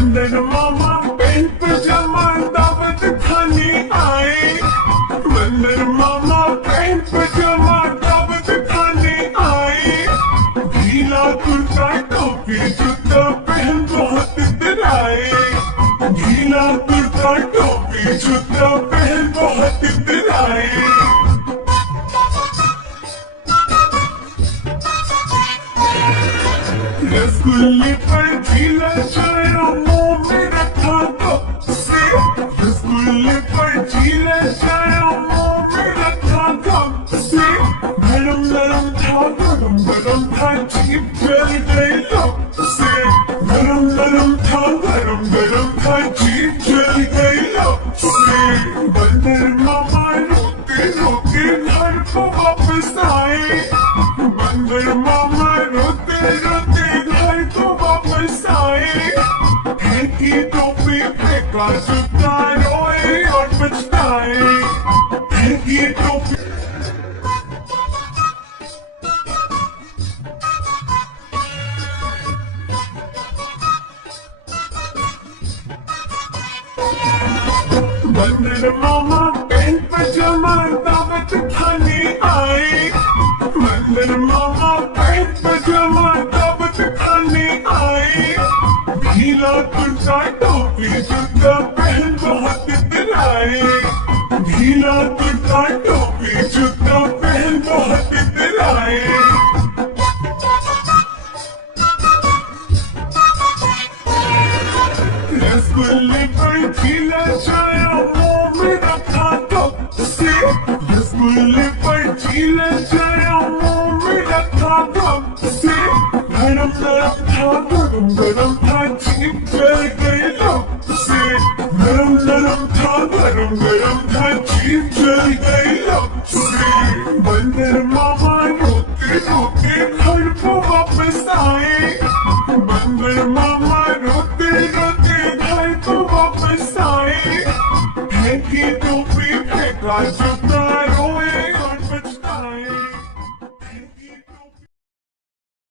बंदर मामा पैंट पजामा दावत खाने आए। बंदर मामा पैंट पजामा दावत खाने आए। गीला कुर्ता टोपी जूता पहन बहुत इतराए। गीला कुर्ता टोपी जूता पहन बहुत इतराए। रसगुल्ले पर झीला छाया मुंह में रखा कब से। रसगुल्ले पर झीला छाया मुंह में रखा कब से। गरम गरम था गरम गरम था जीभ जल गई लब से। गरम गरम था गरम गरम था जीभ जल गई लब से। बंदर मामा रोते रोते घर को वापस आए। बंदर मामा रोते रोते घर को वापस आए। फेंकी टोपी फेंका जूता रोए और पछताए। फेंकी टोपी बंदर मामा पैंट पजामा दावत खाने आए। बंदर मामा पैंट पजामा दावत खाने आए। गीला कुर्ता टोपी जूता पहन बहुत इतराए। गीला कुर्ता टोपी जूता पहन बहुत इतराए। रसगुल्ले पर झीला छाया मुंह में रखा कब से। रसगुल्ले पर झीला छाया मुंह में रखा कब से। गरम गरम था गरम गरम था जीभ जल गई लब से। गरम गरम था गरम गरम था जीभ जल गई लब से। बंदर मामा रोते रोते घर को वापस आए। बंदर मामा रोते रोते घर को वापस आए। फेंकी टोपी फेंका जूता